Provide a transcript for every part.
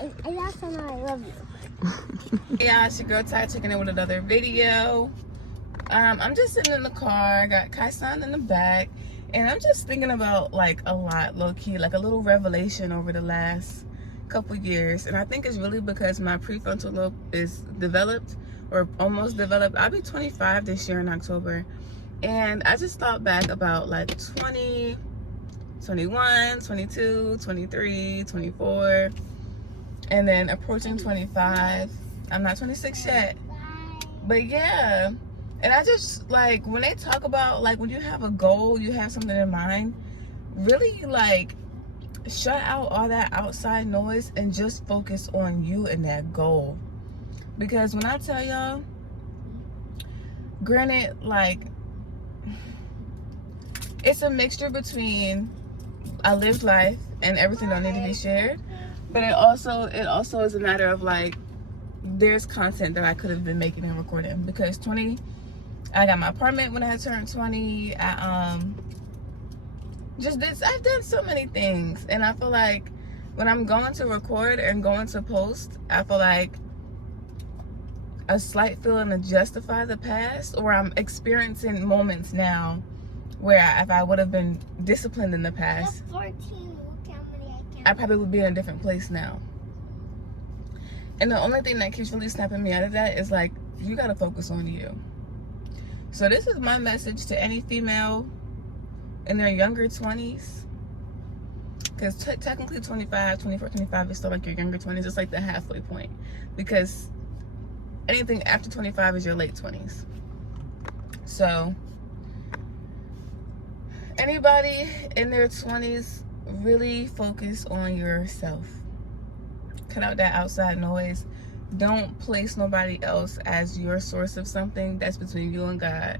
I also know I love you. Yeah, it's your girl Ty checking in with another video. I'm just sitting in the car, got Kai-san in the back, and I'm just thinking about like a lot, low-key, like a little revelation over the last couple years. And I think it's really because my prefrontal lobe is developed or almost developed. I'll be 25 this year in October. And I just thought back about like 20, 21, 22, 23, 24, and then approaching 25. I'm not 26 yet, but yeah. And I just like, when they talk about like when you have a goal, you have something in mind, really like shut out all that outside noise and just focus on you and that goal. Because when I tell y'all, granted, like, it's a mixture between a lived life and everything don't need to be shared, but it also is a matter of like, there's content that I could have been making and recording. Because I got my apartment when I turned 20. I've done so many things, and I feel like when I'm going to record and going to post, I feel like a slight feeling to justify the past, or I'm experiencing moments now where if I would have been disciplined in the past, 14. Look how many I probably would be in a different place now. And the only thing that keeps really snapping me out of that is like, you gotta focus on you. So this is my message to any female in their younger 20s. Because technically 25, 24, 25 is still like your younger 20s. It's like the halfway point. Because anything after 25 is your late 20s. So anybody in their 20s, really focus on yourself. Cut out that outside noise. Don't place nobody else as your source of something. That's between you and God,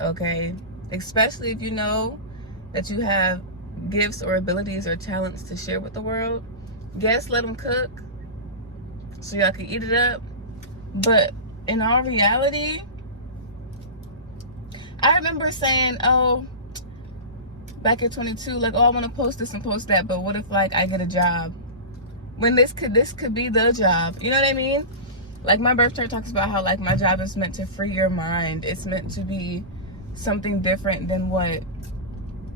okay? Especially if you know that you have gifts or abilities or talents to share with the world. Yes, let them cook so y'all can eat it up. But in all reality, I remember saying, oh, back at 22, like, oh, I want to post this and post that, but what if like I get a job? When this could be the job, you know what I mean? Like, my birth chart talks about how like my job is meant to free your mind. It's meant to be something different than what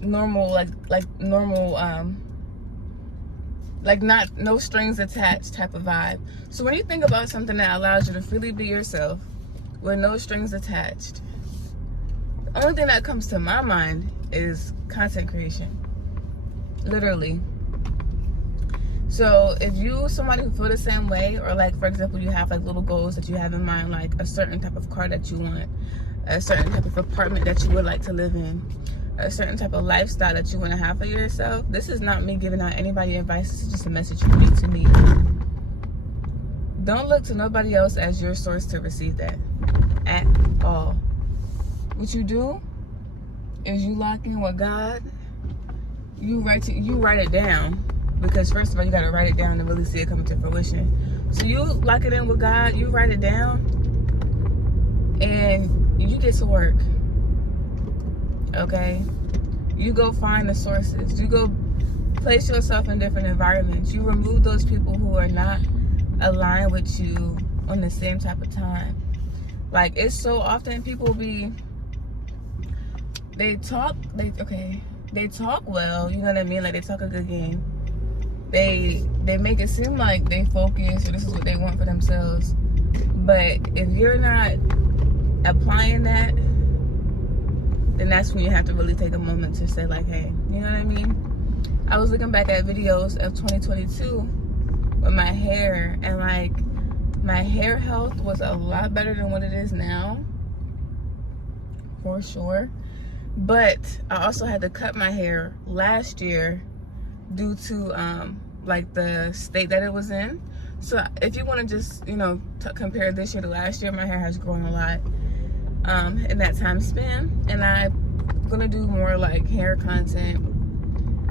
normal, like normal, like not no strings attached type of vibe. So when you think about something that allows you to freely be yourself with no strings attached, the only thing that comes to my mind is content creation, literally. So if you somebody who feel the same way, or like, for example, you have like little goals that you have in mind, like a certain type of car that you want, a certain type of apartment that you would like to live in, a certain type of lifestyle that you want to have for yourself, this is not me giving out anybody advice. This is just a message from me to me. Don't look to nobody else as your source to receive that at all. What you do is you lock in with God. You write it down. Because first of all, you gotta write it down and really see it coming to fruition. So you lock it in with God, you write it down, and you get to work. Okay? You go find the sources. You go place yourself in different environments. You remove those people who are not aligned with you on the same type of time. Like, it's so often people they talk well, you know what I mean? Like, they talk a good game. They make it seem like they focus or this is what they want for themselves. But if you're not applying that, then that's when you have to really take a moment to say like, hey, you know what I mean? I was looking back at videos of 2022 with my hair, and like, my hair health was a lot better than what it is now, for sure. But I also had to cut my hair last year due to like the state that it was in. So if you want to just, you know, compare this year to last year, my hair has grown a lot in that time span, and I'm gonna do more like hair content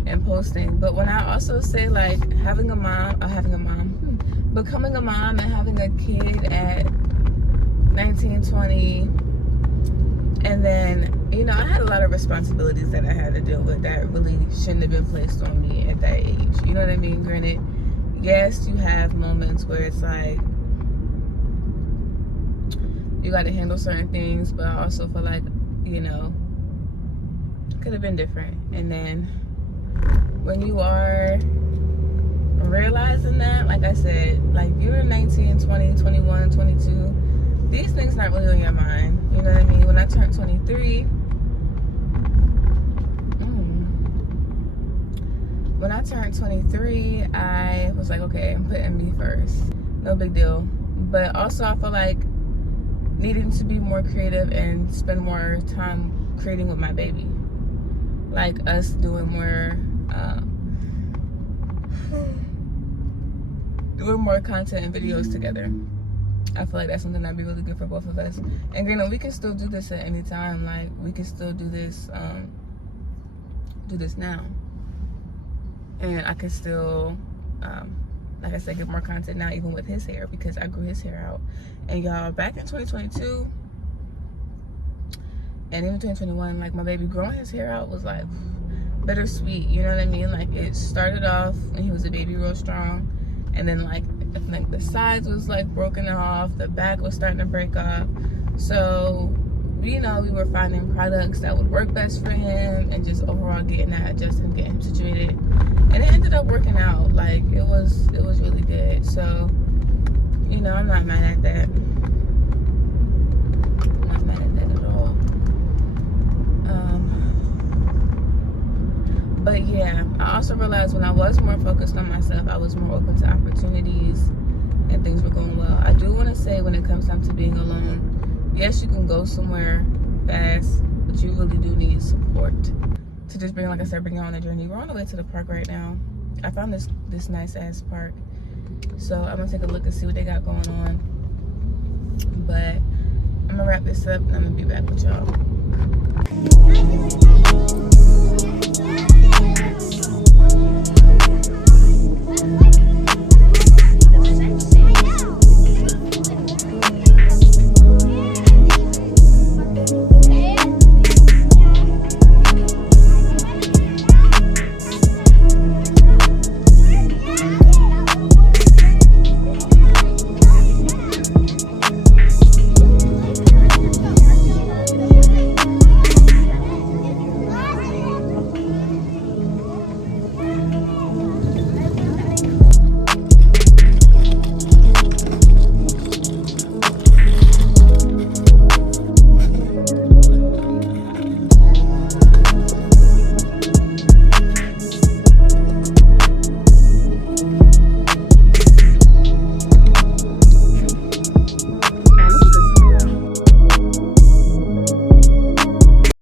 and posting. But when I also say like becoming a mom and having a kid at 19, 20, and then, you know, I had a lot of responsibilities that I had to deal with that really shouldn't have been placed on me at that age. You know what I mean? Granted, yes, you have moments where it's like you got to handle certain things, but I also feel like, you know, it could have been different. And then when you are realizing that, like I said, like you're 19, 20, 21, 22, these things not really on your mind. You know what I mean? When I turned 23, I was like, okay, I'm putting me first. No big deal. But also I feel like needing to be more creative and spend more time creating with my baby. Like us doing more content and videos together. I feel like that's something that'd be really good for both of us. And you know, we can still do this at any time. Like we can still do this now. And I can still like I said, get more content now, even with his hair, because I grew his hair out. And y'all, back in 2022 and even 2021, like my baby growing his hair out was like bittersweet, you know what I mean? Like it started off when he was a baby real strong, and then like the sides was like broken off, the back was starting to break off. So, you know, we were finding products that would work best for him and just overall getting that adjusted, getting him situated. And it ended up working out. Like it was really good. So, you know, I'm not mad at that. I'm not mad at that at all. But yeah, I also realized when I was more focused on myself, I was more open to opportunities and things were going well. I do want to say, when it comes down to being alone, yes, you can go somewhere fast, but you really do need support to just bring, like I said, bring you on the journey. We're on the way to the park right now. I found this nice ass park, so I'm gonna take a look and see what they got going on. But I'm gonna wrap this up and I'm gonna be back with y'all.